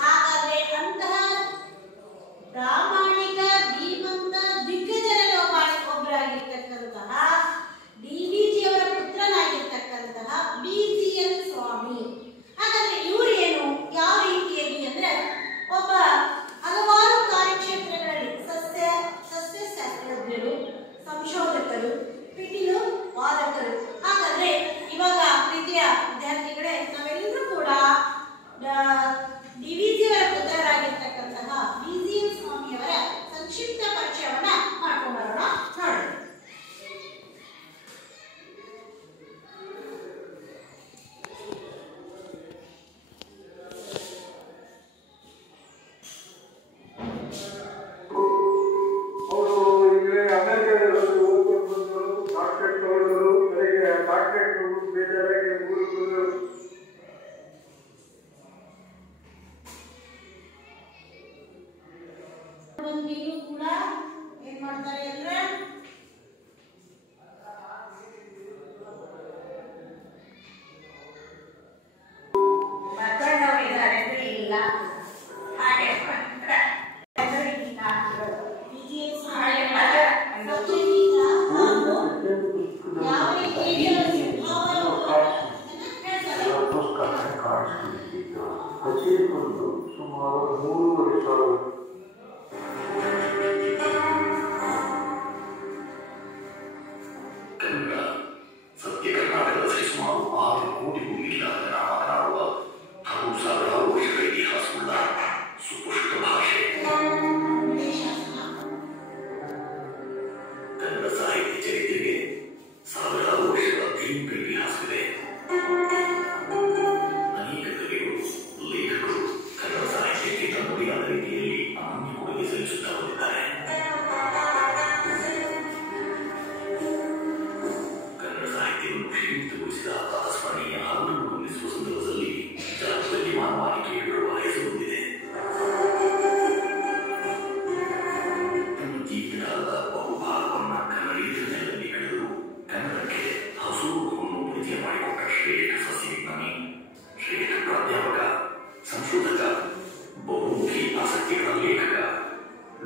ಹಾಗಾದ್ರೆ ಅಂತಹ ಪ್ರಾಮಾಣಿಕ ಧೀಮಂತ ದಿಗ್ಗಜರಲ್ಲಿ ಒಬ್ಬರಾಗಿರ್ತಕ್ಕಂತಹ DVG ಅವರ ಪುತ್ರನಾಗಿರ್ತಕ್ಕಂತಹ BGL ಸ್ವಾಮಿ. ಹಾಗಾದ್ರೆ ಇವರು ಏನು ಯಾವ ರೀತಿಯಾಗಿ ಅಂದ್ರೆ ಒಬ್ಬ ಹಲವಾರು ಕಾರ್ಯಕ್ಷೇತ್ರಗಳಲ್ಲಿ ಸಸ್ಯಶಾಸ್ತ್ರಜ್ಞರು, ಸಂಶೋಧಕರು, ಪಿಟೀಲು ವಾದಕರು. ಹಾಗಾದ್ರೆ ಇವಾಗ ಪ್ರೀತಿಯ ವಿದ್ಯಾರ್ಥಿಗಳೇ, ನಾವೆಲ್ಲರೂ ಕೂಡ DVG ಅವರ ಪುತ್ರರಾಗಿರ್ತಕ್ಕಂತಹ BGL ಸ್ವಾಮಿಯವರ ಸಂಕ್ಷಿಪ್ತ ಪರಿಚಯವನ್ನ ಮಾಡ್ಕೊಂಡು ಬರೋಣ. ನೋಡಿ, ಬಂದಿರು ಕೂಡ ಏನ್ ಮಾಡ್ತಾರೆ ಅಂದ್ರೆ ಇಲ್ಲ ಹಾಗೆ ಕಚೇರಿಗೊಂದು ಸುಮಾರು 3,500,000 ಕನ್ನಡ ಸತ್ಯ ಕರ್ನಾಟಕದಲ್ಲಿ ಸುಮಾರು 6 ಕೋಟಿ ಭೂಮಿಗಿಂತ ಮಾತನಾಡುವ ಹಾಗೂ ಸಾವಿರಾರು ವರ್ಷಗಳ ಇತಿಹಾಸವುಳ್ಳ ಸುಪುಷ್ಟ ಭಾಷೆ. ಕನ್ನಡ ಸಾಹಿತ್ಯ ಚರಿತ್ರೆಗೆ ಸಾವಿರಾರು ವರ್ಷಗಳ ದೀರ್ಘ ಇತಿಹಾಸವಿದೆ. ಅನೇಕ ಕವಿಗಳು, ಲೇಖಕರು ಕನ್ನಡ ಸಾಹಿತ್ಯಕ್ಕೆ ತಮ್ಮದೇ ಆದ ರೀತಿಯಲ್ಲಿ ಅನನ್ಯ ಕೊಡುಗೆ ಸಲ್ಲಿಸುತ್ತಾ ಬಂದಿದ್ದಾರೆ. ಕನ್ನಡ ಸಾಹಿತ್ಯವನ್ನು ಶ್ರೀಮಂತಗೊಳಿಸಿದ ಪ್ರಾತಸ್ಮರಣೀಯ ಹಾಡುಗಳನ್ನು ಗಮನಿಸುವ ಸಂದರ್ಭದಲ್ಲಿ ಜಾಗದಲ್ಲಿ ಮಾನವಾಣಿಕೆ ಬೀಳುವ ಹೆಸರು ಹೊಂದಿದೆ. ತನ್ನ ಜೀವನದ ಬಹುಭಾಗವನ್ನು ಕನ್ನಡೀಯರ ನೆಲದಲ್ಲಿ ಕಳೆದು ಕನ್ನಡಕ್ಕೆ ಹಸೂರು ಹೊನ್ನು ಪರಿಚಯ ಮಾಡಿಕೊಟ್ಟ ಶ್ರೇಷ್ಠ ಸಸ್ಯವಿಜ್ಞಾನಿ, ಶ್ರೇಷ್ಠ ಪ್ರಾಧ್ಯಾಪಕ, ಸಂಶೋಧಕ, ಬಹುಮುಖಿ ಆಸಕ್ತಿಗಳ ಲೇಖಕ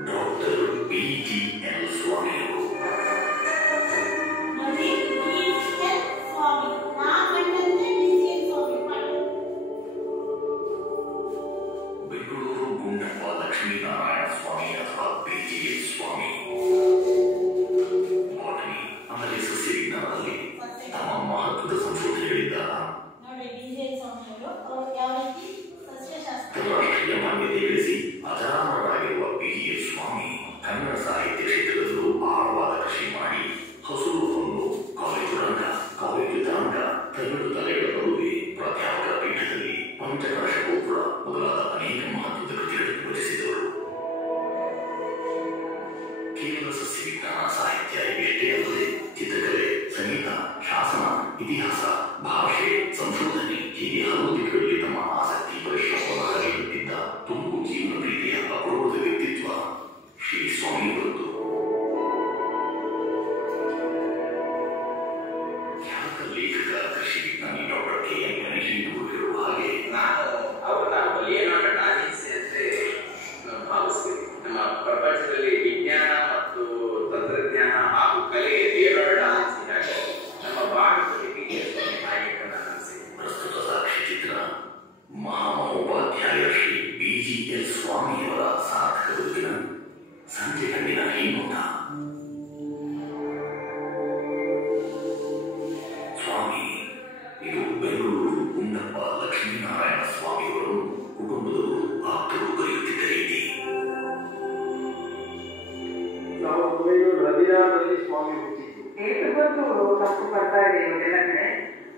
ಡಾಕ್ಟರ್ BGL ಸ್ವಾಮಿಯವರು. ಬೆಂಗಳೂರು ಗುಂಡಪ್ಪ ಲಕ್ಷ್ಮೀನಾರಾಯಣ ಸ್ವಾಮಿ ಅಥವಾ BGL ಸ್ವಾಮಿ ಬಾಟನಿ ಅಂದರೆ ಸಸ್ಯ ವಿಜ್ಞಾನದಲ್ಲಿ ತಮ್ಮ ಮಹತ್ವದ ಸಂಶೋಧನೆಗಳಿಂದ ಅಂತಾರಾಷ್ಟ್ರೀಯ ಮಾನ್ಯತೆ ಗಳಿಸಿ ಅಜರಾಮರರಾಗಿರುವ BGL ಸ್ವಾಮಿ ಕನ್ನಡ ಸಾಹಿತ್ಯ ಕ್ಷೇತ್ರದಲ್ಲೂ ಆಳವಾದ ಕೃಷಿ ಮಾಡಿ ಹಸೂರು ಹೊನ್ನು, ಕಾಲೇಜು ರಂಗ, ಕಾಲೇಜು ತರಂಗ, ತಮಿಳು ತಲೆಗಳ ನಡುವೆ ಪ್ರಾಧ್ಯಾಪಕ ಪೀಠದಲ್ಲಿ ಪಂಚಕರ್ಷ ಗೋಪುರ ಮೊದಲಾದ ಅನೇಕ ಮಹತ್ವದ ಕೃತಿಗಳನ್ನು ರಚಿಸಿದವರು. ಕೇವಲ ಸಸ್ಯ ವಿಜ್ಞಾನ ಸಾಹಿತ್ಯ ಇಷ್ಟೇ ಅಲ್ಲದೆ ಚಿತ್ರಕಲೆ, ಸಂಗೀತ, ಶಾಸನ, ಇತಿಹಾಸ, ಭಾಷೆ, ಸಂಶೋಧನೆ ಹೀಗೆ ಹಲವು ದಿಕ್ಕುಗಳಲ್ಲಿ ತಮ್ಮ ಆಸಕ್ತಿ ಪರಿಶ್ರಮವನ್ನು ಹರಿಯುತ್ತಿದ್ದ ತುಂಬು ಜೀವನ ಪ್ರೀತಿಯ ಅಪರೂಪದ ವ್ಯಕ್ತಿತ್ವ ಶ್ರೀ ಸ್ವಾಮಿಯವರದ್ದು. ಖ್ಯಾತ ಲೇಖಕ ಕೃಷಿ ವಿಜ್ಞಾನಿ ಡಾಕ್ಟರ್ KM ಗಣೇಶನ್ ಅವರು ಹೇಳುವ ಹಾಗೆ, ನಾನು ಅವ್ರನ್ನ ಲಿಯೋನಾರ್ಡೋ ಡಾ ವಿನ್ಸಿ ಅಂತ ಭಾವಿಸ್ತೀನಿ. ನಮ್ಮ ಪ್ರಪಂಚದಲ್ಲಿ ವಿಜ್ಞಾನ ಮತ್ತು ತಂತ್ರಜ್ಞಾನ ಹಾಗೂ ಕಲೆಗೆ ಲಿಯೋನಾರ್ಡೋ ಡಾ ವಿನ್ಸಿ ಹಾಗೆ ನಮ್ಮ ಭಾರತದಲ್ಲಿ BGL ಸ್ವಾಮಿ ಹಾಗೆ ನನ್ನ ಅನಿಸಿಕೆ. ಪ್ರಸ್ತುತ ಸಾಕ್ಷಿ ಚಿತ್ರ ಮಹಾಮಹೋಪಾಧ್ಯಾಯ ಶ್ರೀ BGL ಸ್ವಾಮಿಯವರ ಸಾರ್ಥಕ ಬದುಕಿನ ಸಂಜೆ ಕಂಡಿನ ಹಿನ್ನೋಟ. ಸ್ವಾಮಿ ಇದು ಬೆಂಗಳೂರು ಗುಂಡಪ್ಪ ಲಕ್ಷ್ಮೀನಾರಾಯಣ ಸ್ವಾಮಿಯವರು ಕುಟುಂಬದವರು ಆಪ್ತರು ಕರೆಯುತ್ತಿದ್ದ ರೀತಿ. 1916ರಲ್ಲಿ ಸ್ವಾಮಿ ಹುಟ್ಟಿದ್ದು. ಡೇಟ್ ಬಂದು ತಪ್ಪು ಬರ್ತಾ ಇದೆ ಇವರೆಲ್ಲ ಕಡೆ.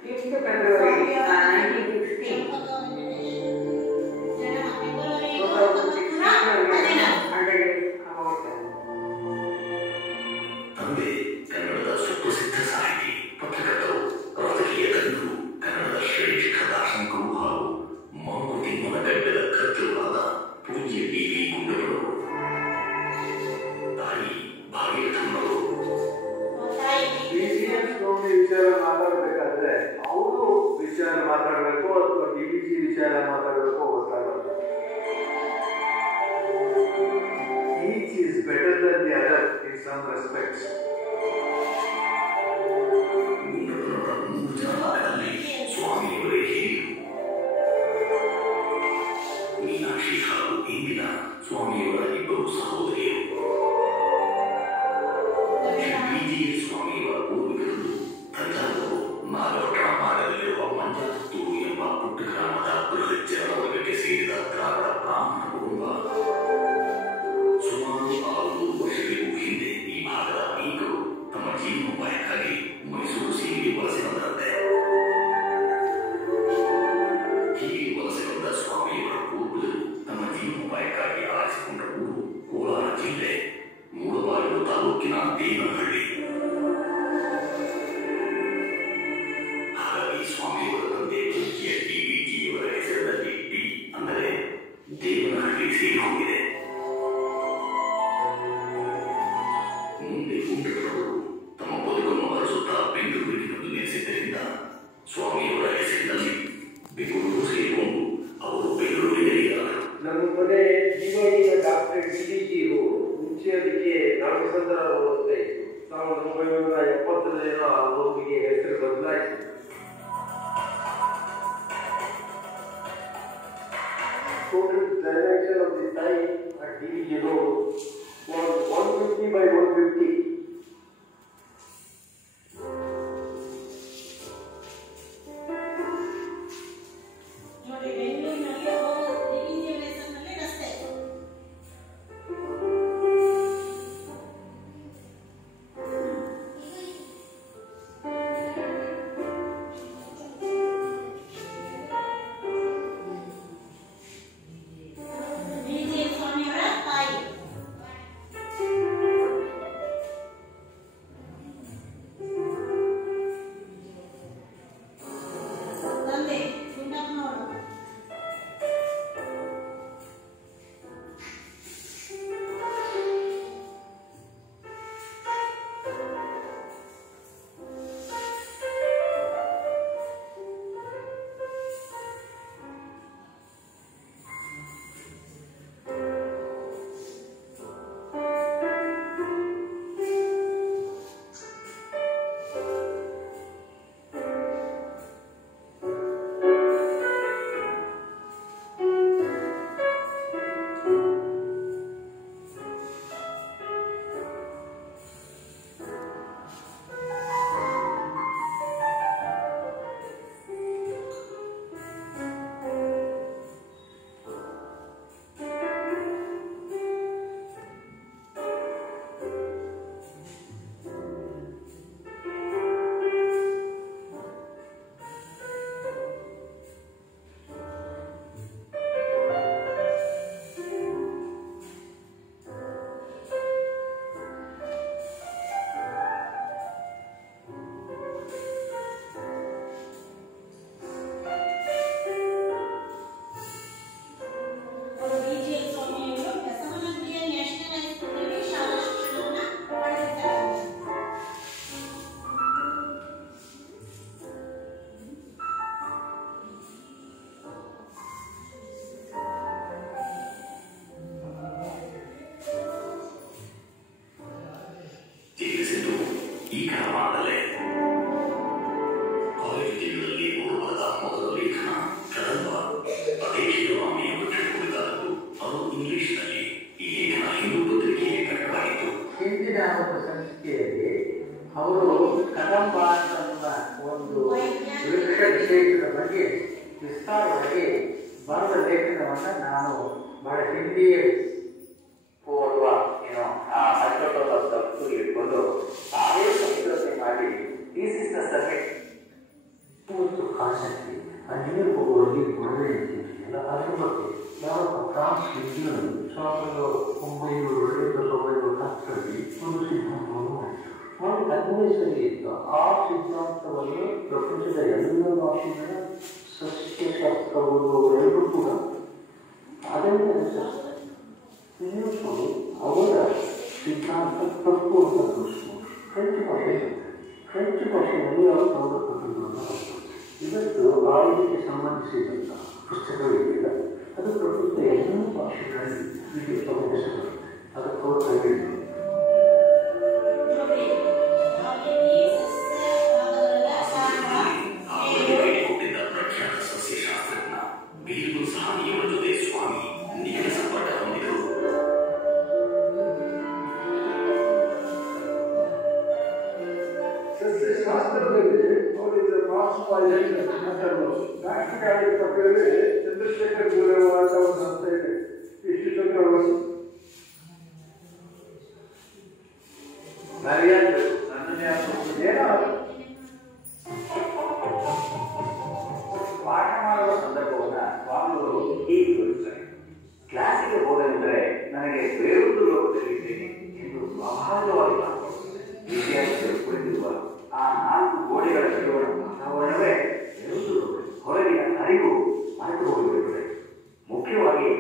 5th February 1916. ತಂದೆ ಕನ್ನಡದ ಸುಪ್ರಸಿದ್ಧ ಸಾಹಿತಿ, ಪತ್ರಕರ್ತರು, ರಾಜಕೀಯ ತಜ್ಞರು, ಕನ್ನಡದ ಶ್ರೇಷ್ಠ ದಾರ್ಶನಿಕರು ಹಾಗೂ ಮಂಕುತಿಮ್ಮನ ಗಡ್ಡದ ಕರ್ತೃವಾದ ಪೂಜ್ಯ DV ಗುಂಡಪ್ಪನವರು. ತಾಯಿ ಭಾಗೀರಥಮ್ಮನವರು. BGL ಸ್ವಾಮಿ ವಿಚಾರ ಮಾತಾಡಬೇಕಾದ್ರೆ ಅವರು some respects. ಸ್ವಾಮಿಯವರೇ ಹಿರಿಯರು. ಮೀನಾಕ್ಷಿ ಹಾಗೂ ಇಂದಿನ ಸ್ವಾಮಿಯವರ ಇಬ್ಬರು ಸಹೋದರಿಯರು. BGS ಸ್ವಾಮಿಯವರ ಪೂರ್ವಿಕರು ತಂಜಾವೂರು ನಾಗಪಟ್ಟಣ ಭಾಗದಲ್ಲಿರುವ ಮಂಜಾಪುತ್ತೂರು ಎಂಬ ಪುಟ್ಟ ಗ್ರಾಮದ ಬೃಹತ್ ಜನವರ್ಗಕ್ಕೆ ಸೇರಿದ ದ್ರಾವಿಡ ಬ್ರಾಹ್ಮಣ ಕುಟುಂಬ. ಸುಮಾರು 600 ವರ್ಷಗಳಿಗೂ ಹಿಂದೆ ಈ ಭಾಗದ ಅನೇಕರು ತಮ್ಮ ಜೀವನೋಪಾಯಕ್ಕಾಗಿ ಮೈಸೂರು ಸೀಮೆಗೆ ವಲಸೆ ಬಂದರಂತೆ. ಹೀಗೆ ವಲಸೆ ಬಂದ ಸ್ವಾಮಿಯವರ ಪೂರ್ವಜರು ತಮ್ಮ ಜೀವನೋಪಾಯಕ್ಕಾಗಿ ಆರಿಸಿಕೊಂಡ ಊರು ಕೋಲಾರ ಜಿಲ್ಲೆ ಮೂಡಬಾಗಿಲು ತಾಲೂಕಿನ ದೇವನಹಳ್ಳಿ. ಹಾಗಾಗಿ ಸ್ವಾಮಿಯವರ ತಂದೆ DVGಯವರ ಹೆಸರಿನಲ್ಲಿ ಡಿ ಅಂದರೆ ದೇವನಹಳ್ಳಿ ಸೇರಿ ಹೋಗಿದೆ. ಮುಂದೆ ಗುಂಡರವರು ತಮ್ಮ ಬದುಕನ್ನು ಹರಿಸುತ್ತಾ ಬೆಂಗಳೂರಿನಲ್ಲಿ ನೆಲೆಸಿದ್ದರಿಂದ ಸ್ವಾಮಿಯವರ ಹೆಸರಿನಲ್ಲಿ ಬೆಂಗಳೂರು ಸೇರಿಕೊಂಡು ಅವರು ಬೆಂಗಳೂರಿನಲ್ಲಿದ್ದಾರೆ. ನಮ್ಮ ಮನೆ ಜೀವನಿಯ ಡಾಕ್ಟರ್ DVGಯು ಮುಂಚೆ ಅದಕ್ಕೆ ನಾಗಚಂದ್ರ ಅಂತ ಇತ್ತು. 1970 ಆ ರೋಗಿಗೆ ಹೆಸರು ಬದಲಾಯಿಸಿತು. Total dimension of the time at DVG road was 150 by 150. ನೋಡಿ ಬೆಂಗಳೂರಿನಲ್ಲಿ DVG ಹೆಸರಿನಲ್ಲಿ ರಸ್ತೆ. BGS ಸ್ವಾಮಿಯವರ ತಾಯಿ. ತಂದೆ ಗುಂಡಪ್ಪನವರು. BGS ಸ್ವಾಮಿಯವರು ಬಸವನಗುಡಿಯ ನ್ಯಾಷನಲ್ ಹೈಸ್ಕೂಲ್ನಲ್ಲಿ ಶಾಲಾ ಶಿಕ್ಷಣವನ್ನು ಪಡೆದಿದ್ದಾರೆ. ಚಿಕಿತ್ಸೆದು ಈ ಕಾಲವಾಗಲೇ ಕಾಲೇಜು ಜೀವನದಲ್ಲಿ ಅವರು ಬರೆದ ಮೊದಲ ಲೇಖನ ಕದಂಬ. ಅದೇ ಶಿವರಾಮಿಯನ್ನು ತಿಳ್ಕೊಂಡಿದ್ದಾರದು ಅದು ಇಂಗ್ಲಿಷ್ನಲ್ಲಿ. ಈ ಲೇಖನ ಹಿಂದೂ ಪತ್ರಿಕೆಗೆ ಪ್ರಕಟವಾಯಿತು. ಹಿಂದಿನ ಒಂದು ಸಂಚಿಕೆಯಲ್ಲಿ ಅವರು ಕದಂಬ ಅನ್ನುವ ಒಂದು ವೃಕ್ಷ ವಿಶೇಷದ ಬಗ್ಗೆ ವಿಸ್ತಾರವಾಗಿ ಬರೆದ ಲೇಖನವನ್ನು ನಾನು ಬಹಳ ಹಿಂದಿಯೇ ಓದುವ ತಪ್ಪು ಇಟ್ಕೊಂಡು ತಾವೇ ಸಂಶೋಧನೆ ಮಾಡಿ ಥೀಸಿಸ್ನ ಸಬ್ಮಿಟ್ ಮತ್ತು ಆಸಕ್ತಿ ಆ ನೀರು ಹೋಗುವಲ್ಲಿ ಗೊಡವೆ ಇರ್ತಿದೆಯಲ್ಲ ಅದ್ರ ಬಗ್ಗೆ ಯಾವ ಫ್ರಾನ್ಸ್ ವಿಜ್ಞಾನಿ 1910ರಲ್ಲಿ ಒಂದು ಸಿದ್ಧಾಂತವನ್ನು ಮಾಡಿದರು. ಮಾಡಿ ಅನ್ವಯಿಸಲಿ ಇತ್ತು. ಆ ಸಿದ್ಧಾಂತವನ್ನು ಪ್ರಪಂಚದ ಎಲ್ಲ ಭಾಷೆಗಳ ಸಸ್ಯಶಾಸ್ತ್ರ ಓದುವವರೆಲ್ಲರೂ ಕೂಡ ಅದನ್ನೇ ಅನುಸರಿಸ್ತಾರೆ. ಇನ್ನೊಂದು ಅವರ ಸಿದ್ಧಾಂತ ತಪ್ಪು ಅಂತ ತೋರಿಸ್ಬೋದು. ಫ್ರೆಂಚ್ ಭಾಷೆಯಲ್ಲಿ ಅವರು ಪ್ರಬಂಧಗಳನ್ನು ಇವತ್ತು ಆ ಇದಕ್ಕೆ ಸಂಬಂಧಿಸಿದಂಥ ಪುಸ್ತಕಗಳಿಲ್ಲ. ಅದು ಪ್ರಪಂಚದ ಎಲ್ಲ ಭಾಷೆಗಳಲ್ಲಿ ಇದು ಸಂಬಂಧಿಸಬರುತ್ತೆ. ಅದಕ್ಕೆ ಅವರು ಕೈಗೊಂಡಿದ್ದಾರೆ. ರಾಷ್ಟ್ರ ಕಾಲೇಜು ಪಕ್ಕದಲ್ಲಿ ಚಂದ್ರಶೇಖರ್ ಗುರವ ಅಂತ ಒಂದು ಸಂಸ್ಥೆ ಇದೆ. ಇಷ್ಟು ಚಂದ್ರವರು ಏನೋ ಪಾಠ ಮಾಡುವ ಸಂದರ್ಭವನ್ನ ಸ್ವಾಮಿಗಳು ಹೀಗೆ ವಿವರಿಸ್ತಾರೆ. ಕ್ಲಾಸಿಗೆ ಹೋದೆಂದರೆ ನನಗೆ ಬೇರೊಂದು ಲೋಕದಲ್ಲಿದ್ದೇನೆ ಎಂದು ಸ್ವಾಭಾವಿಕವಾಗಿ ಕಾಣಿಸುತ್ತದೆ. ವಿದ್ಯಾರ್ಥಿಗಳು ಕುಳಿತಿರುವ ಆ 4 ಗೋಡೆಗಳ ನಡುವಣ ವಾತಾವರಣವೇ ಬೇರೊಂದು ಲೋಕ. ಹೊರಗಿನ ಅರಿವು ಮರೆತು ಹೋಗಿರುತ್ತದೆ. ಮುಖ್ಯವಾಗಿ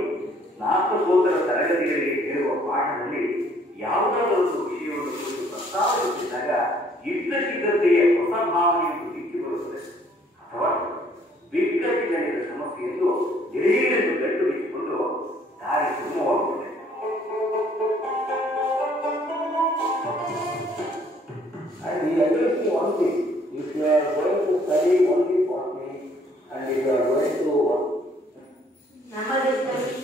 ಸ್ನಾತಕೋತ್ತರ ತರಗತಿಗಳಿಗೆ ಹೇಳುವ ಪಾಠದಲ್ಲಿ ಯಾವುದಾದರೂ ಒಂದು ವಿಷಯವನ್ನು ಕುರಿತು ಪ್ರಸ್ತಾವಿಸುತ್ತಿದ್ದಾಗ ಇದ್ದಕ್ಕಿದ್ದಂತೆಯೇ ಹೊಸ ಭಾವನೆಯನ್ನು ದಿಕ್ಕಿ ಬರುತ್ತದೆ. ಅಥವಾ ಬಿಕ್ಕಟ್ಟಿನಲ್ಲಿದ್ದ ಸಮಸ್ಯೆಯನ್ನು ದಿಢೀರೆಂದು ಗಂಟು ಬಿಚ್ಚಿಕೊಂಡು ದಾರಿ ಸುಗಮವಾಗುತ್ತದೆ. And he agrees to one thing: if you are going to study only botany and if you are going to ನಮ್ಮ ದೇಶದಲ್ಲಿ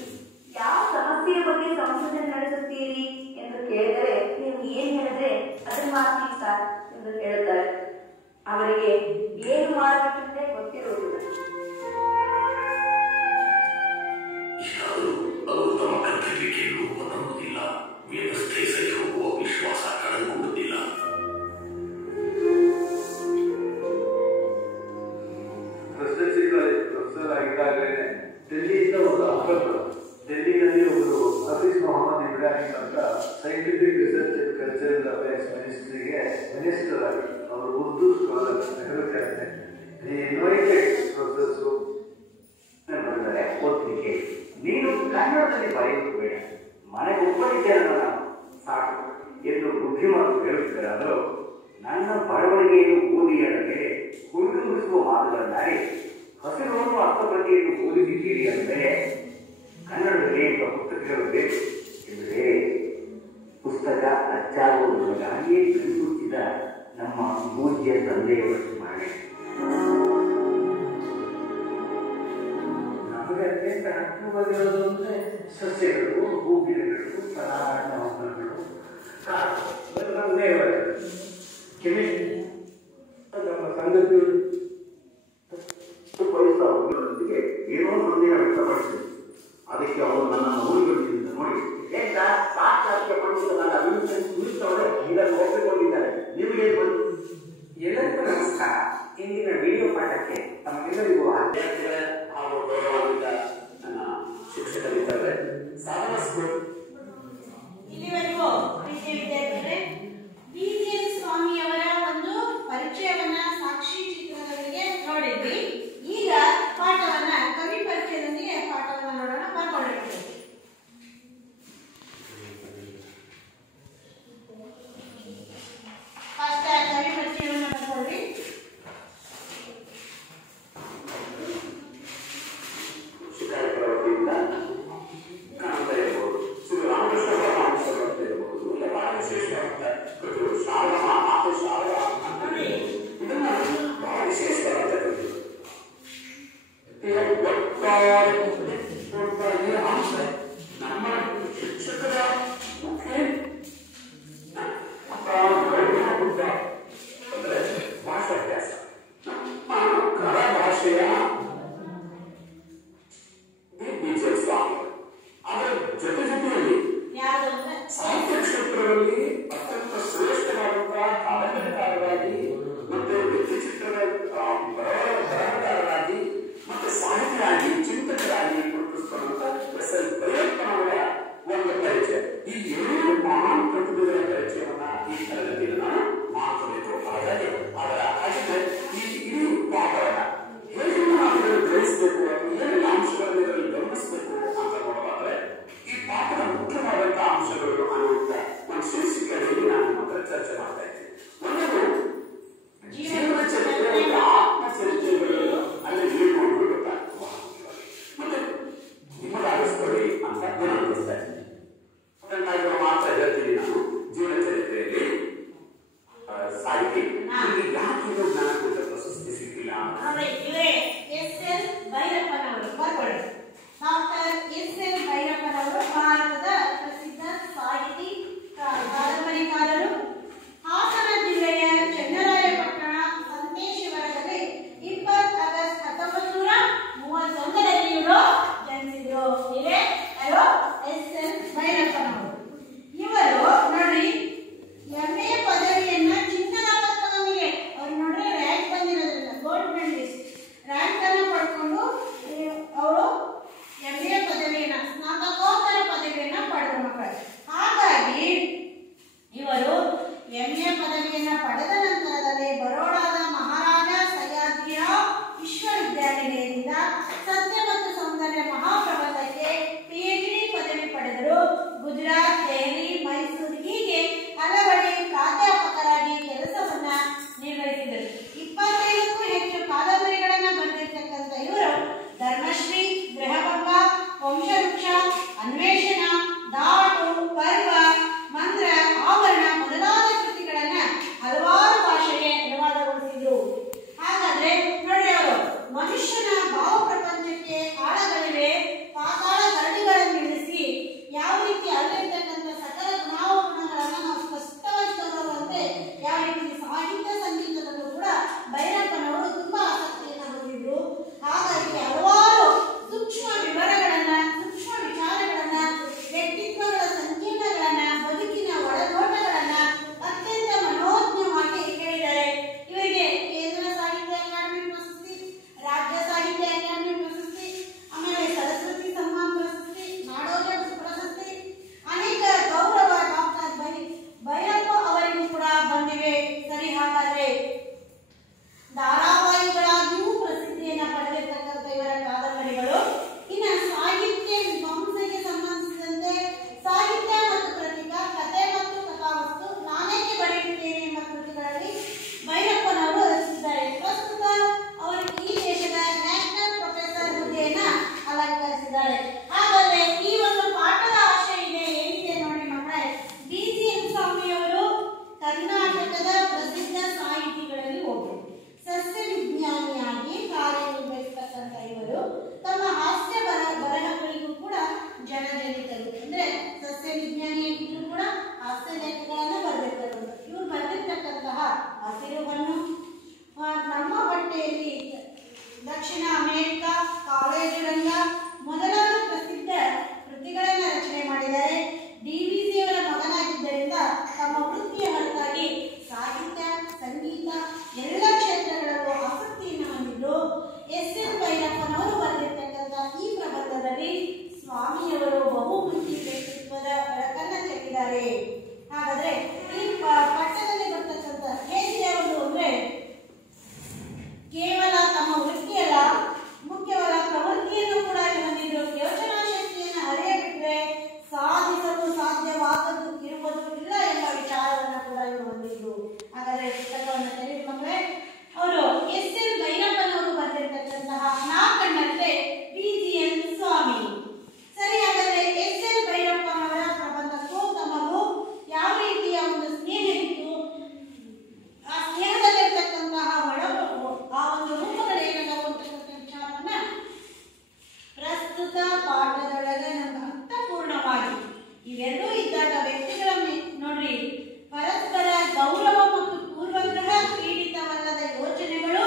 ಯಾವ ಸಮಸ್ಯೆಯ ಬಗ್ಗೆ ಸಂಶೋಧನೆ ನಡೆಸುತ್ತೀರಿ ಎಂದು ಕೇಳಿದರೆ ನೀವು ಏನ್ ಹೇಳಿದ್ರೆ ಅದನ್ನ ಮಾಡ್ತೀವಿ ಸರ್ ಎಂದು ಹೇಳುತ್ತಾರೆ. ಅವರಿಗೆ ಏನು ಮಾಡಬೇಕೆಂದೇ ಗೊತ್ತಿರುವುದಿಲ್ಲ. ಅವರು ತಮ್ಮ ಕರ್ತವ್ಯಕ್ಕೆ ಲೋಪ ತರುವುದಿಲ್ಲ. ವ್ಯವಸ್ಥೆ ಸರಿ ಹೋಗುವ ವಿಶ್ವಾಸ ಕಳೆದುಕೊಳ್ಳುವುದಿಲ್ಲ. ಪ್ರೆಸಿಡೆನ್ಸಿ ಕಾಲೇಜ್ ಪ್ರೊಫೆಸರ್ ಆಗಿದ್ದಾಗಲೇ ಡೆಲ್ಲಿಯಿಂದ ಒಂದು ಆಫರ್. ಡೆಲ್ಲಿಯಲ್ಲಿ ಒಬ್ಬರು ಹಫೀಜ್ ಮೊಹಮ್ಮದ್ ಇಬ್ರಾಹಿಂ ಅಂತ scientific research and cultural affairs ಮಿನಿಸ್ಟ್ರಿಗೆ ಮಿನಿಸ್ಟರ್ ಆಗಿ ಅವರು ಉರ್ದು ಸ್ಕಾಲರ್ ನೆಹರುತ್ತಾರೆ. ಈ ಇನ್ವೈಟೆಡ್ ಪ್ರೊಫೆಸರ್ಸು ಬರೆದರೆ ಓದ್ಲಿಕ್ಕೆ ನೀನು ಕನ್ನಡದಲ್ಲಿ ಬರೆಯುವುದು ಬೇಡ, ಮನೆಗೊಬ್ಬರಿದ್ದೇನೆ ನಾನು ಸಾಕು ಎಂದು ಬುದ್ಧಿಮಾತು ಹೇಳುತ್ತಿದ್ದಾರಾದರೂ ನನ್ನ ಬರವಣಿಗೆಯನ್ನು ಓದಿಯಾದ ಮೇಲೆ ಹುಡುಗಿಸುವ ಮಾತುಗಳನ್ನಾಡಿ ಹಸಿರುವನ್ನು ಅರ್ಥಪ್ರತಿಯನ್ನು ಓದಿಸಿದ್ದೀರಿ ಅಂದಮೇಲೆ ಕನ್ನಡದಲ್ಲಿ ಪುಸ್ತಕಗಳು ಬೇಕು ಎಂದು ಹೇಳಿ ಪುಸ್ತಕ ಅಚ್ಚಾಗುವುದರೊಳಗಾಗಿಯೇ ಕೈಗುಚ್ಚಿದ ನಮ್ಮ ಪೂಜ್ಯ ತಂದೆಯವರ ಸ್ಮರಣೆ. ನಮಗೆ ಅತ್ಯಂತ ಹತ್ತಿರವಾಗಿರೋದು ಅಂದರೆ ಸಸ್ಯಗಳು, ಹೂಗಿಡಗಳು, ಫಲಾಹಾರಗಳು, ನಮ್ಮದೇ ಕೆಮಿಸ್ಟ್ರಿ. ನಮ್ಮ ಸಂಗತಿಗಳು ವಯಸ್ಸಾದ ಹುಡುಗರೊಂದಿಗೆ ಏನೋ ಸಂದೇಹ ವ್ಯಕ್ತಪಡಿಸಿದೆ. ಅದಕ್ಕೆ ಅವರು ನನ್ನನ್ನು ಊರುಗಳಿಂದ ನೋಡಿ ಸಾಕ್ಷಾತ್ಯ ಪಡಿಸಿದ ನನ್ನ ಅಭಿವೃದ್ಧಿ ಇದನ್ನು ಒಪ್ಪಿಕೊಂಡಿದ್ದಾರೆ. ನಿಮಗೆ ಎಲ್ಲರಿಗೂ ನಮಸ್ಕಾರ. ಇಂದಿನ ವಿಡಿಯೋ ಪಾಠಕ್ಕೆ ತಮಗೆಲ್ಲರಿಗೂ ವಿದ್ಯಾರ್ಥಿಗಳ ಹಾಗೂ ಗೌರವಾನ್ವಿತ ನನ್ನ ಶಿಕ್ಷಕ ಮಿತ್ರರೇ, ಸಾಧನ ಇಲ್ಲಿವರೆಗೂ ವಿದ್ಯಾರ್ಥಿಗಳೇ BGM ಸ್ವಾಮಿಯವರ ಒಂದು ಪರಿಚಯವನ್ನ ಸಾಕ್ಷಿ ಚಿತ್ರದೊಂದಿಗೆ ನೋಡಿದ್ವಿ. ಈಗ ಪಾಠವನ್ನ ಕವಿ ಪರಿಚಯದೊಂದಿಗೆ ಪಾಠವನ್ನ ನೋಡೋಣ. ಬರ್ಕೊಂಡಿರ್ತೀವಿ. ಫಸ್ಟ್ ಕವಿ ಪರಿಚಯವನ್ನ ಬರ್ಕೊಳ್ಳಿ. ಶಿಕಾರಿಪುರ ವತಿಯಿಂದ ಕಾಣ್ತಾ ಇರಬಹುದು, ಶ್ರೀ ರಾಮಕೃಷ್ಣ ಪರಮಹಂಸ ಬರ್ತಾ ಇರಬಹುದು, ಇಲ್ಲ ಬಹಳ ವಿಶೇಷವಾದ ಶಾರದಾ ಇದನ್ನ ಬಹಳ ವಿಶೇಷವಾದ ಅಂಶ. ನಮ್ಮ ಶಿಕ್ಷಕರ ಮುಖ್ಯ ಅಂದ್ರೆ ಭಾಷಾಭ್ಯಾಸ, ನಮ್ಮ ಕನ್ನಡ ಭಾಷೆಯ ಬೀಜ ಸ್ವಾಮಿ. ಅದರ ಜೊತೆಯಲ್ಲಿ ಸಾಹಿತ್ಯ ಕ್ಷೇತ್ರದಲ್ಲಿ ಅತ್ಯಂತ ಶ್ರೇಷ್ಠವಾದಂತಹ ಕಾದಂಬರಿಕಾರರಾಗಿ ಮತ್ತೆ ವ್ಯಕ್ತಿಚಿತ್ರದ ಬರಹಗಾರರಾಗಿ ಮತ್ತೆ ಸಾಹಿತಿಯಾಗಿ ಚಿಂತಕರಾಗಿ ಪ್ರಸ್ತುತ ಪಾಠದೊಳಗೆ ನಮ್ಗೆ ಅರ್ಥಪೂರ್ಣವಾಗಿ ಇವೆರಡೂ ಇದ್ದಾಗ ವ್ಯಕ್ತಿಗಳ ನೋಡ್ರಿ ಪರಸ್ಪರ ಗೌರವ ಮತ್ತು ಪೂರ್ವಗ್ರಹ ಪೀಡಿತವಲ್ಲದ ಯೋಚನೆಗಳು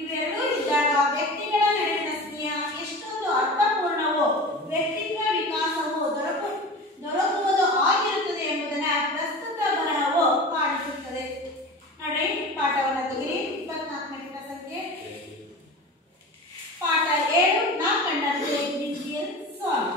ಇವೆರಡೂ ಇದ್ದಾಗ ವ್ಯಕ್ತಿಗಳ ನಡುವಿನ ಸ್ನೇಹ ಎಷ್ಟೊಂದು ಅರ್ಥಪೂರ್ಣವೋ ವ್ಯಕ್ತಿತ್ವ ವಿಕಾಸವೋ ದೊರಕುವುದು ಆಗಿರುತ್ತದೆ ಎಂಬುದನ್ನ ಪ್ರಸ್ತುತ ಬರಹವು ಕಾಣಿಸುತ್ತದೆ. ನೋಡಿ ಪಾಠವನ್ನು ತೆಗೆರಿ. 24ನೇ ಸಂಖ್ಯೆ ಪಾಠ 7. ನಾ ಕಂಡಂತೆ ಬಿಜಿಎಲ್ ಸ್ವಾಮಿ.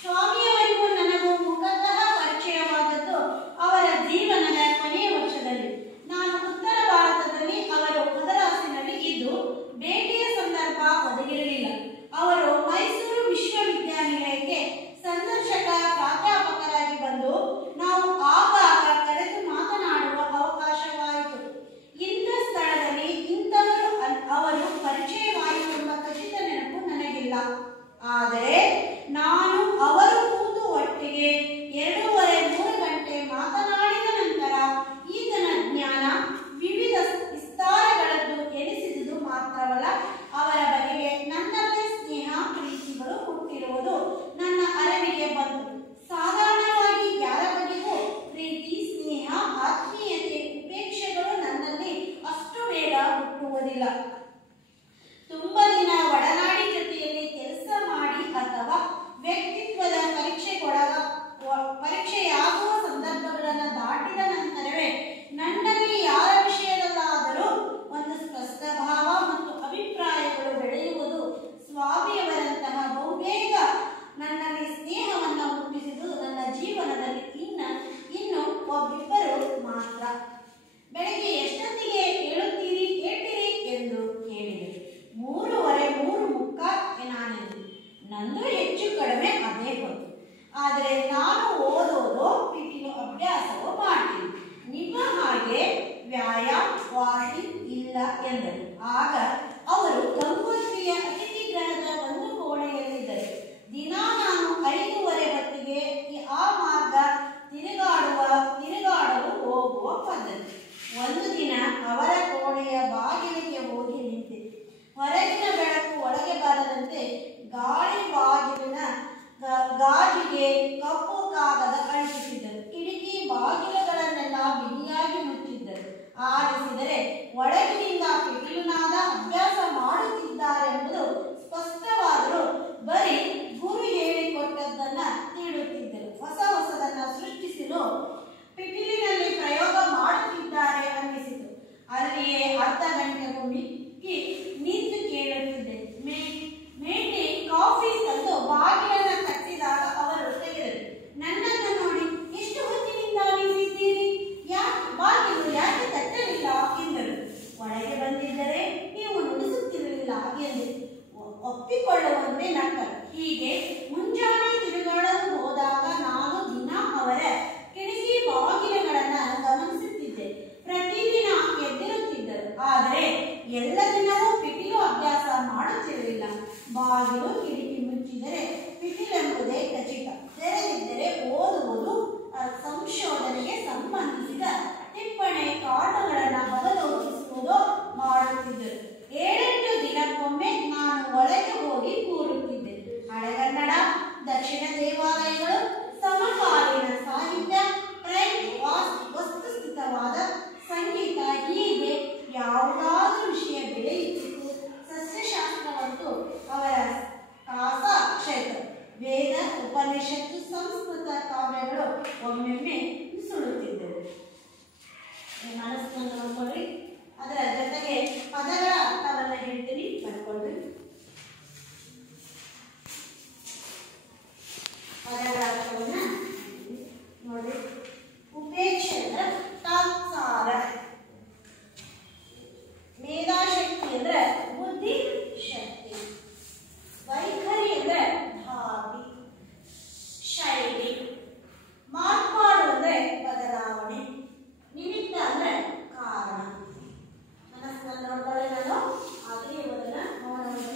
ಸ್ವಾಮಿಯವರಿಗೂ ನನಗೂ ಮುಖತಃ ಪರಿಚಯವಾದದ್ದು ಅವರ ಜೀವನದ ಕೊನೆಯ ವರ್ಷದಲ್ಲಿ. ನಾನು ಉತ್ತರ ಭಾರತದಲ್ಲಿ ಅವರು ಮದರಾಸಿನಲ್ಲಿ ಇದ್ದು ಭೇಟಿಯ ಸಂದರ್ಭ ಒದಗಿರಲಿಲ್ಲ. ಅವರು ಮೈಸೂರು ವಿಶ್ವವಿದ್ಯಾನಿಲಯಕ್ಕೆ ಸಂದರ್ಶಕ ಪ್ರಾಧ್ಯಾಪಕರಾಗಿ ಬಂದು ನಾವು ಆಗಾಗ ಕರೆದು ಮಾತನಾಡುವ ಅವಕಾಶವಾಯಿತು. ಇಂಥ ಸ್ಥಳದಲ್ಲಿ ಇಂಥವರು ಅವರು ಪರಿಚಯವಾಯಿತು ಎಂಬ ಖಚಿತ ನೆನಪು ನನಗಿಲ್ಲ. ಆದರೆ ನಾನು ಅವರು ಕೂತು ಒಟ್ಟಿಗೆ 2.5-3 ಗಂಟೆ ಮಾತನಾಡಿದ ನಂತರ ಈತನ ಜ್ಞಾನ ವಿವಿಧ ವಿಸ್ತಾರಗಳದ್ದು ಎನಿಸಿದುದು ಮಾತ್ರವಲ್ಲ, ಅವರ ಬಗೆಗೆ ನನ್ನಲ್ಲಿ ಸ್ನೇಹ ಪ್ರೀತಿಗಳು ಹುಟ್ಟಿರುವುದು ನನ್ನ ಅರಿವಿಗೆ ಬಂತು. ಸಾಧಾರಣವಾಗಿ ಯಾರ ಬಗೆಗೂ ಪ್ರೀತಿ, ಸ್ನೇಹ, ಆತ್ಮೀಯತೆ, ಉಪೇಕ್ಷೆಗಳು ನನ್ನಲ್ಲಿ ಅಷ್ಟು ಬೇಗ ಹುಟ್ಟುವುದಿಲ್ಲ. ತುಂಬ ದಿನ ಒಡನಾಡಿ ಜೊತೆಯಲ್ಲಿ ಕೆಲಸ ಮಾಡಿ ಅಥವಾ ವ್ಯಕ್ತಿತ್ವದ ಪರೀಕ್ಷೆಯಾಗುವ ಸಂದರ್ಭಗಳನ್ನು ದಾಟಿದ ನಂತರವೇ ನನ್ನಲ್ಲಿ ಯಾರ ವಿಷಯದಲ್ಲಾದರೂ ಒಂದು ಸ್ಪಷ್ಟ ಭಾವ ಮತ್ತು ಅಭಿಪ್ರಾಯಗಳು ಬೆಳೆಯುವುದು. ಸ್ವಾಮಿಯವರಂತಹ ಬಹುಬೇಗ ನನ್ನಲ್ಲಿ ಸ್ನೇಹವನ್ನು ಹುಟ್ಟಿಸಿದುದು ನನ್ನ ಜೀವನದಲ್ಲಿ ಇನ್ನು ಒಬ್ಬಿಬ್ಬರು ಮಾತ್ರ. ಬೆಳಗ್ಗೆ ಎಷ್ಟೊತ್ತಿಗೆ ಹೇಳ್ತೀರಿ ಎಂದು ಕೇಳಿದೆ. 3:30 ನಾನೆಂದು. ನಂದು ಹೆಚ್ಚು ಕಡಿಮೆ ಅದೇ ಹೊತ್ತು. ಆದರೆ ನಾನು ಓದೋದು ಪಿಟಿಲು ಅಭ್ಯಾಸವೋ ಮಾಡ್ತೀನಿ. ನಿಮ್ಮ ಹಾಗೆ ವ್ಯಾಯಾಮವಾಸಿ ಇಲ್ಲ ಎಂದರು. ಆಗ ಅವರು ಗಂಗೋತ್ರಿಯ ಅತಿಥಿ ಗೃಹದ ಒಂದು ಕೋಣೆಯಲ್ಲಿದ್ದರು. ದಿನ ನಾನು 5:30 ಹೊತ್ತಿಗೆ ಆ ಮಾರ್ಗ ತಿರುಗಾಡಲು ಹೋಗುವ ಪದ್ಧತಿ. ಒಂದು ದಿನ ಅವರ ಕೋಣೆಯ ಬಾಗಿಲಿಗೆ ಹೋಗಿ ನಿಂತೆ. ಹೊರಗಿನ ಬೆಳಕು ಒಳಗೆ ಬರದಂತೆ ಬಾಗಿಲಿನ ಗಾಜಿಗೆ ಕಪ್ಪು ಕಾಗದ ಅಂಟಿಸಿದ್ದರು. ಕಿಟಕಿ ಬಾಗಿಲುಗಳನ್ನೆಲ್ಲ ಬಿಗಿಯಾಗಿ ಮುಚ್ಚಿದ್ದರು. ಆಲಿಸಿದರೆ ಒಳಗಿನಿಂದ ಪಿಟೀಲುನಾದ ಅಭ್ಯಾಸ ಮಾಡುತ್ತಿದ್ದಾರೆಂಬುದು ಸ್ಪಷ್ಟವಾದರೂ ಬರೀ ಗುರು ಹೇಳಿಕೊಟ್ಟದ್ದನ್ನ ನೀಡುತ್ತಿದ್ದರು. ಹೊಸದನ್ನ ಸೃಷ್ಟಿಸಲು ಪಿಟೀಲಿನಲ್ಲಿ ಪ್ರಯೋಗ ಮಾಡುತ್ತಿದ್ದಾರೆ ಅನ್ನಿಸಿತು. ಅಲ್ಲಿಯೇ ಅರ್ಧ ಗಂಟೆಗೂ ಮಿಕ್ಕಿ ನಿಂತು ಕೇಳುತ್ತಿದ್ದೆ. ಮೇಟಿ ಕಾಫಿ ತಂದು ಬಾಗಿಲನ್ನ ತಟ್ಟಿದಾಗ ಅವರು ತೆಗೆದರು. ನನ್ನನ್ನು ನೋಡಿ, ಎಷ್ಟು ಹೊತ್ತಿನಿಂದ ನಿಂತಿದ್ದೀರಿ? ಬಾಗಿಲು ಯಾಕೆ ತಟ್ಟಲಿಲ್ಲ ಎಂದರು. ಒಳಗೆ ಬಂದಿದ್ದರೆ ನೀವು ನುಡಿಸುತ್ತಿರಲಿಲ್ಲ ಎಂದು ಒಪ್ಪಿಕೊಳ್ಳುವಂತೆ ನಕ್ಕರು. ಹೀಗೆ ಮುಂಜಾನೆ ತಿರುಗಾಡಲು ಹೋದಾಗ ನಾನು ದಿನ ಅವರ ಕಿಟಕಿ ಬಾಗಿಲುಗಳನ್ನು ಗಮನಿಸುತ್ತಿದ್ದೆ. ಪ್ರತಿದಿನ ಎದ್ದಿರುತ್ತಿದ್ದರು. ಆದರೆ ಎಲ್ಲ ದಿನವೂ ಪಿಟೀಲು ಅಭ್ಯಾಸ ಮಾಡುತ್ತಿರಲಿಲ್ಲ. ಬಾಗಿಲು ಕಿಟಕಿ ಮುಚ್ಚಿದರೆ ಪಿಟೀಲೆಂಬುದೇ ಖಚಿತ. ತೆರೆದಿದ್ದರೆ ಓದುವುದು, ಸಂಶೋಧನೆಗೆ ಸಂಬಂಧಿಸಿದ ಟಿಪ್ಪಣಿ ಕಾರ್ಡುಗಳನ್ನು ಬದಲಾಯಿಸುವುದು ಮಾಡುತ್ತಿದ್ದರು. 7-8 ದಿನಕ್ಕೊಮ್ಮೆ ನಾನು ಒಳಗೆ ಹೋಗಿ ಕೂರುತ್ತಿದ್ದೆ. ಹಳೆಗನ್ನಡ, ದಕ್ಷಿಣ ದೇವಾಲಯಗಳು, ಸಮಕಾಲೀನ ಸಾಹಿತ್ಯ, ಫ್ರೆಂಚ್ ವಸ್ತುಸ್ಥಿತವಾದ ಸಂಗೀತ, ಹೀಗೆ ಯಾವುದಾದ್ರೂ ವಿಷಯ ಬೆಳೆಯುತ್ತಿತ್ತು. ಸಸ್ಯಶಾಸ್ತ್ರವಂತೂ ಅವರ ಕಾಸ ಕ್ಷೇತ್ರ. ವೇದ, ಉಪನಿಷತ್ತು, ಸಂಸ್ಕೃತ ಕಾವ್ಯಗಳು ಒಮ್ಮೊಮ್ಮೆ ಸುಡುತ್ತಿದ್ದವು. ಮನಸ್ಸನ್ನು ನೋಡ್ಕೊಳ್ಳಿ. ಅದರ ಜೊತೆಗೆ ಪದಗಳ ಅರ್ಥವನ್ನು ಹೇಳ್ತೀನಿ, ಬರ್ಕೊಳ್ಳಿ. ಪದಗಳ ಅರ್ಥವನ್ನ ನೋಡಿ. ಉಪೇಕ್ಷೆ ಅಂದ್ರೆ ತಾತ್ಸಾರ, ಮೇಧಾಶಕ್ತಿ ಅಂದ್ರೆ ಬುದ್ಧಿ ಶಕ್ತಿ, ವೈಖರಿ ಅಂದ್ರೆ ಧಾತಿ, ಶೈಲಿ, ಮಾರ್ಪಾಡು ಅಂದ್ರೆ ಬದಲಾವಣೆ, ನಿಮಿತ್ತ ಅಂದ್ರೆ ಕಾರಣ. ಮನಸ್ಸನ್ನು ನೋಡ್ಕೊಳ್ಳಿ. ನಾನು ಅದೇ ಓದನ್ನ ನೋಡೋಣ.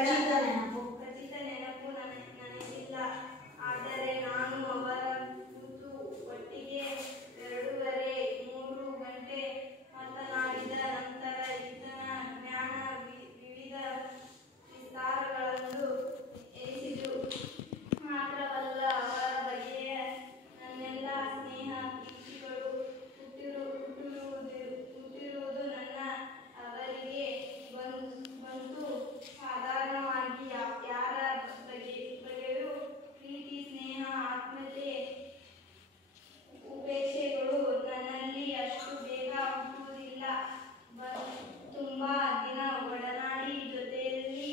ಖಚಿತ ನೆನಪು ನನಗಿಲ್ಲ. ಆದರೆ ನಾನು ಅವರ ಕೂತು ಒಟ್ಟಿಗೆ 2-3 ಗಂಟೆ ಮಾತನಾಡಿದ ನಂತರ ಈತನ ಜ್ಞಾನ ವಿವಿಧ ವಿಸ್ತಾರಗಳನ್ನು ಎನಿಸಿತು. ಮಾತ್ರವಲ್ಲ, ಅವರ ಬಗೆಯ ನನ್ನೆಲ್ಲ ಸ್ನೇಹ ಪ್ರೀತಿಗಳು ಹುಟ್ಟಿರುವುದು ನನ್ನ ಅವರಿಗೆ ಬಂತು. ಸಾಧಾರಣವಾಗಿ ಯಾರ ಬಗೆಯೂ ಪ್ರೀತಿ, ಸ್ನೇಹ, ಆತ್ಮೀಯತೆ, ಉಪೇಕ್ಷೆಗಳು ನನ್ನಲ್ಲಿ ಅಷ್ಟು ಬೇಗ ಹುಟ್ಟುವುದಿಲ್ಲ. ತುಂಬಾ ದಿನ ಒಡನಾಡಿ ಜೊತೆಯಲ್ಲಿ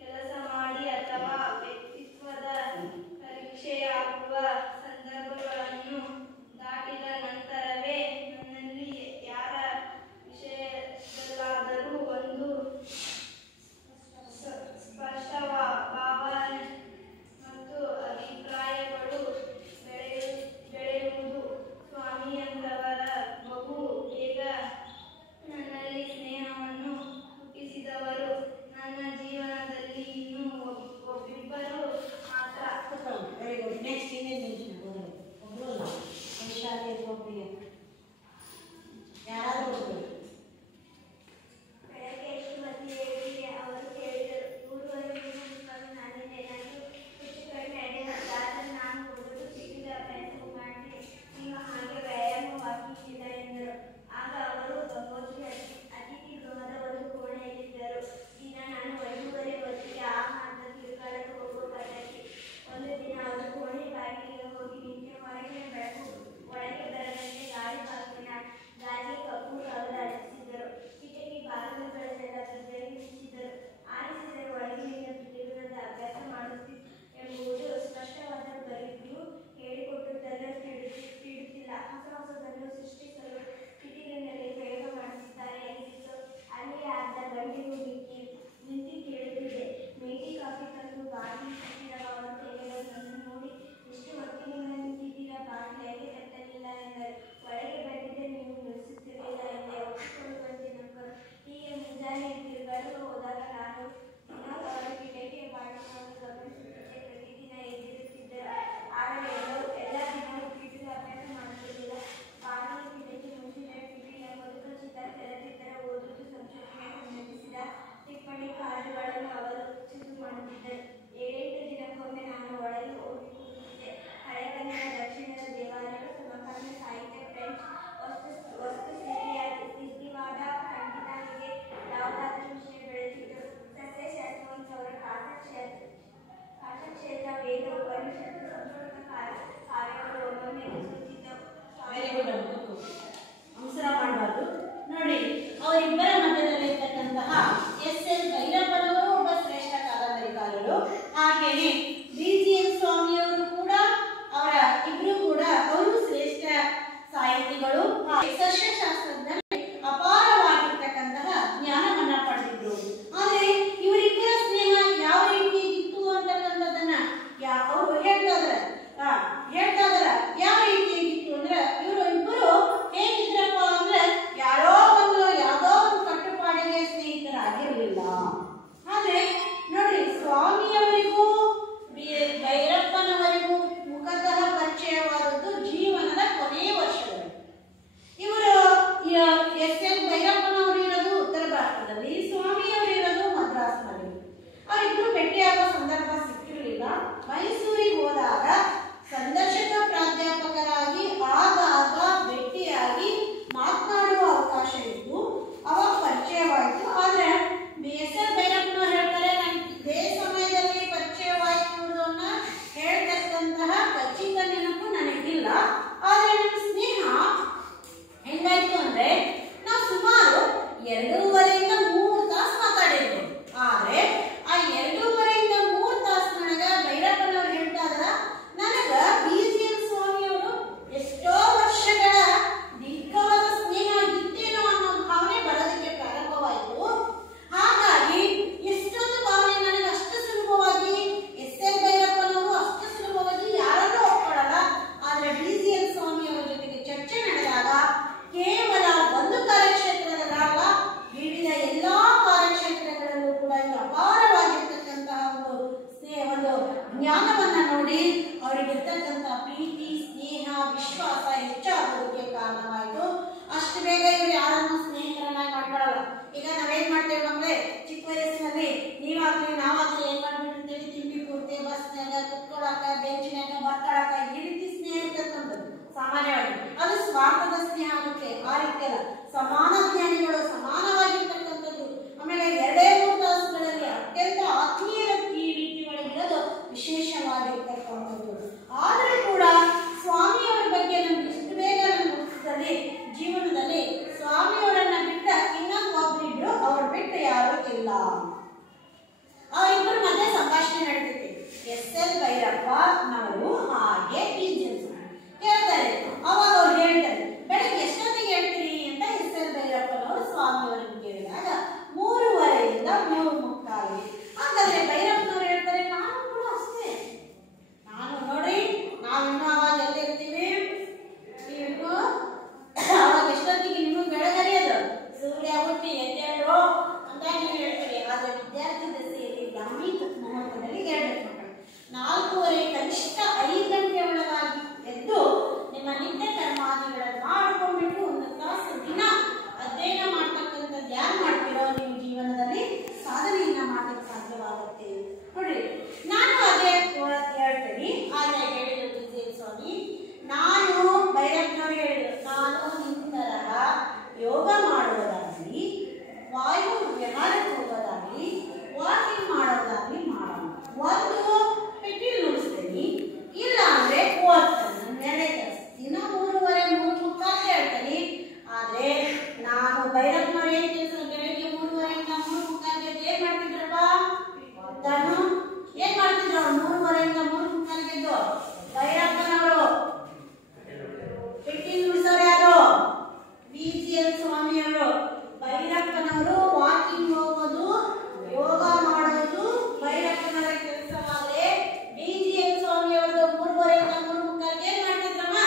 ಕೆಲಸ ಮಾಡಿ ಅಥವಾ ವ್ಯಕ್ತಿತ್ವದ ಪರೀಕ್ಷೆಯಾಗುವ ಸಂದರ್ಭಗಳನ್ನು ದಾಟಿದ ನಂತರವೇ ನನ್ನಲ್ಲಿ ಯಾರ ವಿಷಯದಲ್ಲಾದರೂ ಒಂದು ಸ್ಪಷ್ಟ ಭಾವನೆ ಮತ್ತು ಅಭಿಪ್ರಾಯಗಳು ಬೆಳೆಯುವುದು. ಸ್ವಾಮಿಯಂತವರ ಬಹು ಬೇಗ ನನ್ನಲ್ಲಿ ಸ್ನೇಹವನ್ನು ಹುಟ್ಟಿಸಿದವರು ನನ್ನ ಜೀವನದಲ್ಲಿ ಇನ್ನೂ ಒಬ್ಬಿಬ್ಬರು ಮಾತ್ರ. Very good. ನೆಕ್ಸ್ಟ್ ಒಬ್ಬರು ವೈಶಾಲಿ ಒಬ್ಬರಿಗೆ ಯಾರಾದರೂ ಒಬ್ಬರು. ಬೆಳಗ್ಗೆ ಎಷ್ಟು ಮಂದಿಗೆ ಅವರು ಕೇಳಿದರು. 3:30 ನಾನಿದ್ದೆ. ನನಗೆ ಹೆಚ್ಚು ಕಡಿಮೆ ಅದಾದರೆ ನಾನು ಓದಲು ಚೀಟಿದ ಅಭ್ಯಾಸ ಮಾಡಿ ನೀವು ಹಾಗೆ ವ್ಯಾಯಾಮವಾಗಿದ್ದಿಲ್ಲ ಎಂದರು. ಆಗ ಅವರು ಗಂಗೋತ್ರಿ ಅತಿಥಿ ಗೃಹದ ಒಂದು ಕೋಣೆಯಲ್ಲಿದ್ದರು. ದಿನ ನಾನು 5:30 ಹೊತ್ತಿಗೆ ಆ ಮಾರ್ಗ ತಿರುಗಾಡಲು ಹೋಗುವ ಪದ್ಧತಿ. ಒಂದು ದಿನ ಅವರು ಕೋಣೆ ಬಾಗಿಲಿಗೆ ಹೋಗಿ ನಿಂತೆ. ಹೊರಗಿನ ಬೆಳಕು ಒಳಗೆ ಬರದಂತೆ ಗಾಳಿ ಬಾಗಿಲಿನ ಗಾಳಿಗೆ ಕಪ್ಪು ಕವಲು ಅಳಿಸಿದರು. ಕಿಟಕಿ ಬಾಗಿಲುಗಳನ್ನೆಲ್ಲ ಬೆಳಗಿಸಿದರು. ಆರಿಸಿದರೆ ಒಳಗಿನಿಂದ ಜೀವನದ ಅಭ್ಯಾಸ ಮಾಡುತ್ತಿ ಎಂಬುದು ಸ್ಪಷ್ಟವಾದ ಬರಿಗೂ ಹೇಳಿಕೊಟ್ಟುದನ್ನು ತಿಳಿಯುತ್ತಿಲ್ಲ. ಹೊಸದನ್ನು ಸೃಷ್ಟಿಸಲು ಕಿಟಕಿಯಲ್ಲಿ ಪ್ರಯೋಗ ಮಾಡುತ್ತಿದ್ದಾರೆ ಎಂದಿತ್ತು. ಅಲ್ಲಿ ಅರ್ಧ ಗಂಟೆಗೂ ನಿಂತು ಕೇಳುತ್ತಿದೆ. ಮೇಟಿ ಕಾಫಿ ತಂದು ಬಾಗಿಲು ತಟ್ಟಿದಾಗ ಅವರು ತೆಗೆದು ನನ್ನ ನೋಡಿ, ಎಷ್ಟು ಹೊತ್ತಿನಿಂದ ನಿಂತಿದ್ದೀರಾ, ಬಾಗಿಲು ಹೇಗೆ ತಟ್ಟಲಿಲ್ಲ ಎಂದರು. ಒಳಗೆ ಬಂದಿದ್ದರೆ ನೀವು ನಿಲ್ಲಿಸುತ್ತಿರಲಿಲ್ಲ ಎಂದೆ. ಒಪ್ಪಿಕೊಳ್ಳುವಂತೆ ನಕ್ಕರು. ಹೀಗೆ ಮುಂಜಾನೆ ತಿರುಗಲು ಹೋದಾಗ ನಾನು ದಿನ ಅವರ ಕಿಟಕಿಯ ಬಾಗಿಲನ್ನು ಗಮನಿಸುತ್ತಿದ್ದೆ. ಪ್ರತಿದಿನ ಎದ್ದಿರುತ್ತಿದ್ದರು. ಆದರೆ ಎಲ್ಲ ದಿನವೂ ಪಿಟೀಲು ಅಭ್ಯಾಸ ಮಾಡುತ್ತಿರಲಿಲ್ಲ. ಬಾಗಿಲು ಕಿಟಕಿ ಮುಚ್ಚಿದರೆ ಪಿಟೀಲು ಎಂಬುದು ಖಚಿತ. ತೆರೆದಿದ್ದರೆ ಓದುವುದು, ಸಂಶೋಧನೆಗೆ ಸಂಬಂಧಿಸಿದ ಟಿಪ್ಪಣಿ ಕಾರ್ಯಗಳನ್ನು ಅವರು ಸಿದ್ದು ಮಾಡುತ್ತಿದ್ದರು. 7-8 ದಿನಕ್ಕೊಮ್ಮೆ ನಾನು ಒಳಗೆ ಹೋಗಿ ಕೂರುತ್ತಿದ್ದೆ. ಹಳೆಗನ್ನಡ, ದಕ್ಷಿಣದ ದೇವಾಲಯಗಳು, ಸಮಕಾಲೀನ ಸಾಹಿತ್ಯ, ಫ್ರೆಂಚ್ ವಸ್ತುಸ್ಥಿತಿವಾದ, ಖಂಡಿತ ಹೀಗೆ ಯಾವುದಾದ್ರೂ ವಿಷಯ ಬೆಳೆದಿತ್ತು. ಸಸ್ಯಶಾಸ್ತ್ರವನ್ನು ಅವರ ಕಾಶಕ್ಷೇತ್ರ, ವೇದ, ಉಪನಿಷತ್ತು, ಸಂಶೋಧಕ ಕಾರ್ಯಗಳು ಒಮ್ಮೊಮ್ಮೆ ಎನಿಸುತ್ತಿದ್ದವು. Very good. ಅವಸರ ಮಾಡಬಾರ್ದು. ನೋಡಿ, ಅವರಿಬ್ಬರ ಮಧ್ಯದಲ್ಲಿರ್ತಕ್ಕಂತಹ ಎಸ್.ಎಲ್. ಭೈರಪ್ಪನವರು ಒಬ್ಬ ಶ್ರೇಷ್ಠ ಕಾದಂಬರಿಕಾರರು. ಹಾಗೇನೆ BGM ಸ್ವಾಮಿಯವರು ಕೂಡ, ಅವರ ಇಬ್ರು ಕೂಡ ಅವರು ಶ್ರೇಷ್ಠ ಸಾಹಿತಿಗಳು. ಸಸ್ಯಶಾಸ್ತ್ರದಲ್ಲಿ ಅಪಾರವಾಗಿರ್ತಕ್ಕಂತಹ ಜ್ಞಾನವನ್ನ ಪಡೆದಿದ್ರು. ಆದರೆ ಇವರಿಬ್ಬರ ಸ್ನೇಹ ಯಾವ ರೀತಿ ಇತ್ತು ಅಂತಕ್ಕಂಥದ್ದನ್ನ ಅವರು ಹೇಳ್ತಾ ಇದಾರೆ. ಯಾವ ರೀತಿ ಇತ್ತು ಅಂದ್ರೆ, ಇವರು ಇಬ್ಬರು ಹೇಗಿದ್ರಪ್ಪ ಅಂದ್ರೆ ಯಾವುದೋ ಒಂದು ಕಟ್ಟುಪಾಡಿಗೆ ಸ್ನೇಹಿತರಾಗಿರಲಿಲ್ಲ. ಆದ್ರೆ ನೋಡಿ, ಸ್ವಾಮಿಯವರಿಗೂ ಭೈರಪ್ಪನವರಿಗೂ ಮುಖತಃ ಪರಿಚಯವಾದದ್ದು ಜೀವನದ ಕೊನೆಯ ವರ್ಷದಲ್ಲಿ. ಇವರು ಎಸ್.ಎಲ್. ಭೈರಪ್ಪನವರು ಇರೋದು ಉತ್ತರ ಭಾರತದಲ್ಲಿ, ಸ್ವಾಮಿಯವರು ಇರೋದು ಮದ್ರಾಸ್ನಲ್ಲಿ. ಅವರಿಬ್ಬರು ಭೇಟಿಯಾಗುವ ಸಂದರ್ಭ ಸಿಕ್ಕಿರಲಿಲ್ಲ. ಮೈಸೂರಿಗೆ ಹೋದಾಗ ಸಂದರ್ಶಕ ಪ್ರಾಧ್ಯಾಪಕರಾಗಿ ಆಗಾಗ ಭೇಟಿಯಾಗಿ ಮಾತನಾಡುವ ಅವಕಾಶ ಇತ್ತು. ಅವಾಗ ಪರಿಚಯವಾಯಿತು. ಆದರೆ ಎಸ್.ಎಲ್. ಭೈರಪ್ಪನವರು ಹೇಳ್ತಾರೆ, ನನಗೆ ಇದೇ ಸಮಯದಲ್ಲಿ ಪರಿಚಯವಾಯಿತು ಅನ್ನೋದನ್ನ ಹೇಳ್ತಕ್ಕಂತಹ ಖಚಿತ ನೆನಪು ನನಗಿಲ್ಲ. ಆದರೆ ನನ್ನ ಸ್ನೇಹ ಹೆಂಗಾಯ್ತು ಅಂದ್ರೆ, ನಾವು ಸುಮಾರು 2:30-3 ತಾಸು ಮಾತಾಡಿದ್ವಿ. ಆದರೆ ಆ 2:30-3 ತಾಸು ನನಗೆ ಭೈರಪ್ಪನವ್ರು ಹೇಳ್ತಾ ಇದ್ರ, ನನಗ BGM ಸ್ವಾಮಿಯವರು ಎಷ್ಟೋ ವರ್ಷಗಳ ದೀರ್ಘವಾದ ಸ್ನೇಹ ಇತ್ತೇನೋ ಅನ್ನೋ ಭಾವನೆ ಬರೋದಕ್ಕೆ ಪ್ರಾರಂಭವಾಯಿತು. ಹಾಗಾಗಿ ಎಷ್ಟೊಂದು ಭಾವನೆ ನನಗೆ ಅಷ್ಟು ಸುಲಭವಾಗಿ ಎಸ್.ಎಲ್. ಭೈರಪ್ಪನವರು ಅಷ್ಟು ಸುಲಭವಾಗಿ ಯಾರನ್ನೂ ಒಪ್ಕೊಳ್ಳಲ್ಲ. ಆದರೆ BGM ಸ್ವಾಮಿಯವರ ಜೊತೆಗೆ ಚರ್ಚೆ ನಡೆದಾಗ ಕೇವಲ ಒಂದು ಕಾರ್ಯಕ್ಷೇತ್ರದಲ್ಲ, ವಿವಿಧ ಎಲ್ಲಾ ಕಾರ್ಯಕ್ಷೇತ್ರಗಳಲ್ಲೂ ಕೂಡ ಇವರು ಅಪಾರವಾಗಿರ್ತಕ್ಕಂಥ ಒಂದು ಜ್ಞಾನವನ್ನ ನೋಡಿ ಅವರಿಗಿರ್ತಕ್ಕಂಥ ಪ್ರೀತಿ, ಸ್ನೇಹ, ವಿಶ್ವಾಸ ಹೆಚ್ಚಾಗೋದಕ್ಕೆ ಕಾರಣವಾಯಿತು. ಅಷ್ಟು ಬೇಗ ಇವರು ಯಾರನ್ನು ಸ್ನೇಹಿತರನ್ನಾಗಿ ಮಾಡ್ಕೊಳ್ಳಲ್ಲ. ಈಗ ನಾವೇನ್ ಮಾಡ್ತೇವೆ ಮಕ್ಕಳೇ, ಚಿಕ್ಕ ವಯಸ್ಸಿನಲ್ಲಿ ನೀವಾಗ್ಲಿ ನಾವಾಗ್ಲಿ ಏನ್ ಮಾಡ್ಬಿಟ್ಟಿರ್ತೇವೆ, ತಿಂಡಿ ಪೂರ್ತಿ ಬಸ್ನಾಗ ಕುತ್ಕೊಳಕ, ಬೆಂಚಿನಾಗ ಬರ್ತಾಳಕ, ಈ ರೀತಿ ಸ್ನೇಹ ಇರ್ತಕ್ಕಂಥದ್ದು ಸಾಮಾನ್ಯವಾಗಿ. ಅದು ಸ್ವಾರ್ಥದ ಸ್ನೇಹ ಆಗುತ್ತೆ. ಆ ರೀತಿ ಅಲ್ಲ, ಸಮಾನ ಜ್ಞಾನಿಗಳು ಸಮಾನವಾಗಿರ್ತಕ್ಕಂಥದ್ದು. ಆಮೇಲೆ 2-3 ತಾಸುಗಳಲ್ಲಿ ಅತ್ಯಂತ ಆತ್ಮೀಯರ ಈ ರೀತಿ ಒಳಗಿರೋದು ವಿಶೇಷವಾಗಿರ್ತಕ್ಕಂಥದ್ದು. ಆದರೂ ಕೂಡ ಸ್ವಾಮಿಯವರ ಬಗ್ಗೆ ನಮ್ಗೆ ಇಷ್ಟು ಬೇಗ ನಮ್ಮ ಜೀವನದಲ್ಲಿ ಸ್ವಾಮಿಯವರನ್ನ ಬಿಟ್ಟ ಇನ್ನೊಂದು ಒಬ್ಬರಿಬ್ರು ಅವ್ರು ಬಿಟ್ಟು ಯಾರು ಇಲ್ಲ. ಅವರಿಬ್ಬರ ಮಧ್ಯೆ ಸಂಭಾಷಣೆ ನಡೆದಿದೆ. ಎಸ್.ಎಲ್. ಭೈರಪ್ಪನವರು ಹಾಗೆ ಹೇಳ್ತಾರೆ. ಅವಾಗ ಅವ್ರು ಹೇಳ್ತಾರೆ, ಬೆಳಗ್ಗೆ ಎಷ್ಟೊತ್ತಿಗೆ ಹೇಳ್ತೀರಿ ಅಂತ ಎಸ್.ಎಲ್. ಭೈರಪ್ಪನವರು ಸ್ವಾಮಿಯವರನ್ನು ಕೇಳಿದಾಗ 3:30ಯಿಂದ 3:45. ಹಾಗಾದ್ರೆ ಭೈರಪ್ಪನವರು ಹೇಳ್ತಾರೆ, ನಾನು ಕೂಡ ಅಷ್ಟೇ, ನಾನು ನೋಡಿ ನಾವಿನ್ನೂ ಅವಾಗ ಎಲ್ಲಿರ್ತೀವಿ, ಅವಾಗ ಎಷ್ಟೊತ್ತಿಗೆ ನಿಮಗೆ ಬೆಳಗರಿಯೋದು, ಸೂರ್ಯ ಹುಟ್ಟಿ ಎದ್ದೇಳು ಅಂತ ನೀವು ಹೇಳ್ತೀರಿ. ಆದ್ರೆ ವಿದ್ಯಾರ್ಥಿ ದಶೆಯಲ್ಲಿ ಗ್ರಾಮೀಣ ಮುಹೂರ್ತದಲ್ಲಿ ಹೇಳ್ಬೇಕು. 4:30 ಕನಿಷ್ಠ 5 ಗಂಟೆ ಒಳಗಾಗಿ ಎದ್ದು ನಿಮ್ಮ ನಿತ್ಯ ಕರ್ಮಾದಿಗಳನ್ನು ಮಾಡ್ಕೊಂಡ್ಬಿಟ್ಟು 1 ತಾಸು ದಿನ ಅಧ್ಯಯನ ಮಾಡ್ತಕ್ಕಂಥದ್ದು ಯಾರು ಮಾಡ್ತೀರೋ ನಿಮ್ಮ ಜೀವನದಲ್ಲಿ ಸಾಧನೆಯನ್ನ ಮಾಡಲಿಕ್ಕೆ ಸಾಧ್ಯವಾಗುತ್ತೆ. ನೋಡ್ರಿ, ನಾನು ಅದೇ ಹೇಳ್ತೀನಿ. ಆದ್ರೆ ಹೇಳಿದ್ರು ಸ್ವಾಮಿ, ನಾನು ಭೈರಪ್ಪನವ್ರು ಹೇಳಿದ್ರು, ನಾನು ನಿಮ್ಮ ತರಹ ಯೋಗ ಮಾಡುವುದಾಗಲಿ, ವಾಯು ವಿಹಾರಕ್ಕೆ ಹೋಗೋದಾಗಲಿ, ವಾಕಿಂಗ್ ಮಾಡೋದಾಗಲಿ ಮಾಡೋಣ. ಒಂದು ಪೆಟ್ಟಿಲ್ ನುಡಿಸ್ತೀನಿ, ಇಲ್ಲ ಅಂದ್ರೆ ಓದ್ತಾನೆ. ನನ್ನ 2 ಕೆಲಸ ದಿನ 3:30, 3:45 ಹೇಳ್ತೀನಿ. ಆದ್ರೆ ನಾನು ಭೈರಪ್ಪನವ್ರು ಏನ್ ಕೆಲಸ, ಬೆಳಗ್ಗೆ 3:30ಯಿಂದ 3:45 ಏನ್ ಮಾಡ್ತಿದ್ರಪ್ಪ, ಓದ್ತಾನು. ಏನ್ ಮಾಡ್ತಿದ್ರು 3:30ಯಿಂದ 3:45 ಭೈರಪ್ಪನವರು? ಪೆಟ್ಟಿಲ್ ನುಡಿಸೋರು ಯಾರು? ಬಿ.ಜಿ.ಎಲ್. ಸ್ವಾಮಿಯವರು. ಭೈರಪ್ಪನವರು ವಾಕಿಂಗ್ ಹೋಗೋದು, ಯೋಗ ಮಾಡೋದು ಭೈರಪ್ಪನವರ ಕೆಲಸವಾದ್ರೆ, ಬಿ.ಜಿ.ಎಲ್. ಸ್ವಾಮಿಯವ್ರದ್ದು 3:30ರಿಂದ 3:45 ಏನ್ ಮಾಡ್ತಿದ್ರಮ್ಮ?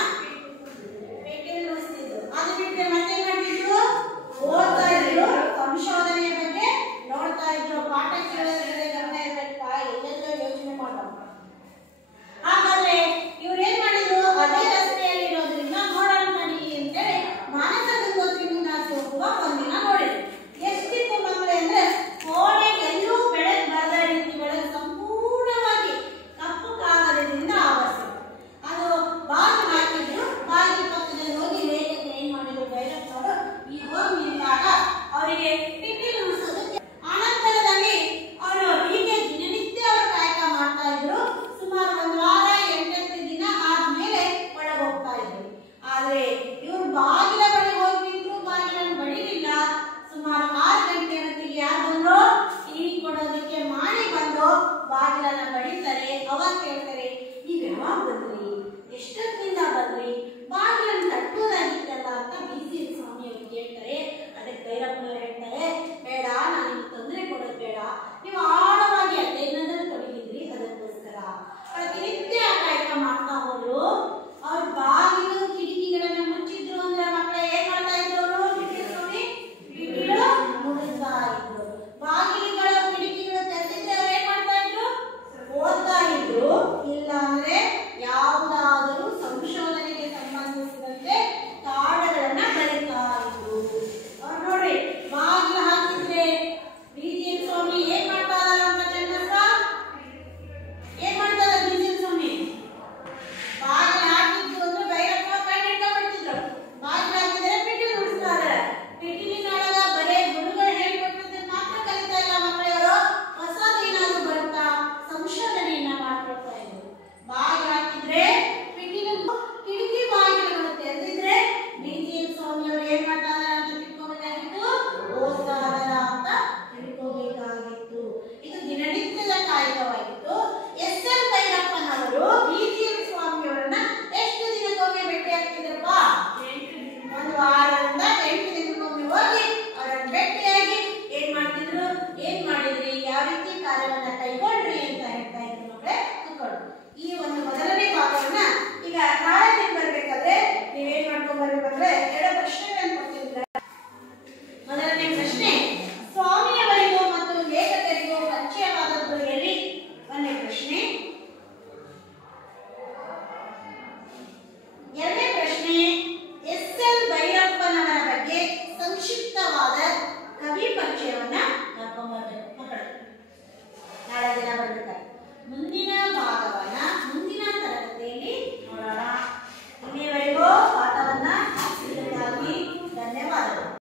ಪೆಟ್ಟಿಲ್ ನುಡಿಸ್ತಿದ್ರು. ಅದು ಬಿಟ್ಟರೆ ಮತ್ತೆ ಮಾಡ್ತಿದ್ರು, ಓದ್ತಾ ಇದ್ರು, ಸಂಶೋಧನೆಯ ಬಗ್ಗೆ ನೋಡ್ತಾ ಇದ್ರು. ಪಾಠ ಕೇಳೋದ್ರಲ್ಲಿ ಗಮನ ಇರ್ಬೇಕ, ಎಲ್ಲೆಲ್ಲೋ ಯೋಚನೆ ಮಾಡೋದು. ಹಾಗಾದ್ರೆ ಇವ್ರು ಏನ್ ಮಾಡಿದ್ರು, ಅದೇ ರಸ್ತೆಯಲ್ಲಿ ಇರೋದ್ರಿಂದ ನೋಡೋಣ ನಡಿ ಅಂತೇಳಿ ಮಾನಸ ಗಂಗೋತ್ರಿಯಿಂದ ಹೋಗುವ ಒಂದಿನ ನೋಡಿದ್ರು. ಎಷ್ಟಿತ್ತು ಮಕ್ಕಳೇ ಅಂದ್ರೆ, ಕೋಣೆ ಎಲ್ಲೂ ಬೆಳಗ್ಗೆ ಬರದ ರೀತಿ ಒಳಗೆ ಸಂಪೂರ್ಣವಾಗಿ ಕಪ್ಪು ಕಾಗದದಿಂದ ಆವರಿಸಿದ್ರು. ಅದು ಬಾಗಿಲು ಹಾಕಿದ್ರು. ಬಾಗಿಲು ಪಕ್ಕದಲ್ಲಿ ಹೋಗಿ ಲೇಖಕ್ಕೆ ಏನ್ ಮಾಡಿದ್ರು ಭೈರಪ್ಪನವರು, ಈ ಹೋಗಿ ನಿಂತಾಗ ಅವರಿಗೆ ಪಿಟೀಲ್ ನುಡಿಸೋದಕ್ಕೆ. ಅನಂತರದಲ್ಲಿ ಅವರು ಹೀಗೆ ದಿನನಿತ್ಯ ಅವರು ಕಾಯಕ ಮಾಡ್ತಾ ಇದ್ರು. ಸುಮಾರು 1 ವಾರ 8 ದಿನ ಆದ್ಮೇಲೆ ಒಳಗೆ ಹೋಗ್ತಾ ಇದ್ರು. ಆದ್ರೆ ಇವ್ರು ಬಾಗಿಲ ಬಳಿ ಹೋಗಿ ನಿಂತರು, ಬಾಗಿಲನ್ನು ಬಡಿಲಿಲ್ಲ. ಸುಮಾರು 6 ಗಂಟೆ ಹೊತ್ತಿಗೆ ಯಾರು ಬಂದ್ರು, ಟೀ ಕೊಡೋದಕ್ಕೆ ಮಾಡಿ ಬಂದು ಬಾಗಿಲನ್ನ ಬಡಿತಾರೆ. ಅವಾಗ ಕೇಳ್ತಾರೆ, ನೀವ್ ಯಾವಾಗ ಬಂದ್ರಿ, ಎಷ್ಟೊತ್ತಿನಿಂದ ಬಂದ್ರಿ, ಬಾಗಿಲನ್ನು ತಟ್ಟೋದಾಗಿತ್ತಲ್ಲ ಅಂತ ಬಿ.ಜಿ.ಎಲ್. ಸ್ವಾಮಿಯವರು ಕೇಳ್ತಾರೆ. ಅದಕ್ಕೆ ಭೈರಪ್ಪನವರು ಹೇಳ್ತಾರೆ, ಬೇಡ, ನಾನು ನಿಮ್ಗೆ ತೊಂದರೆ ಕೊಡೋದು ಬೇಡ, ನೀವು ಆಳವಾಗಿ ಅಧ್ಯಯನದಲ್ಲಿ ತೊಡಗಿದ್ರಿ, ಅದಕ್ಕೋಸ್ಕರ ಪ್ರತಿನಿತ್ಯ ಕಾಯಕ ಮಾಡ್ತಾ ಹೋದ್ರು. ಅವ್ರ ಬಾಗಿಲು ಕಿಟಕಿಗಳನ್ನ ಮುಚ್ಚಿದ್ರು ಅಂದ್ರೆ ಮಕ್ಕಳೇ ಏನ್ ಮಾಡ್ತಾ ಇದ್ರು ಅವರು? ಪಿಟೀಲು ಮುಡಿಸ್ತಾ ಇದ್ರು. ಬಾಗಿಲುಗಳು ಕಿಟಕಿಗಳು ತೆರೆದಿದ್ರೆ ಅವ್ರು ಏನ್ ಮಾಡ್ತಾ ಇದ್ರು? ಓದ್ತಾ ಇದ್ರು. ಇಲ್ಲ ಅಂದ್ರೆ ಯಾವುದಾದರೂ ಸಂಶೋಧನೆಗೆ ಮಾಡ್ಕೊಂಡ್ಬರ್ಬೇಕು.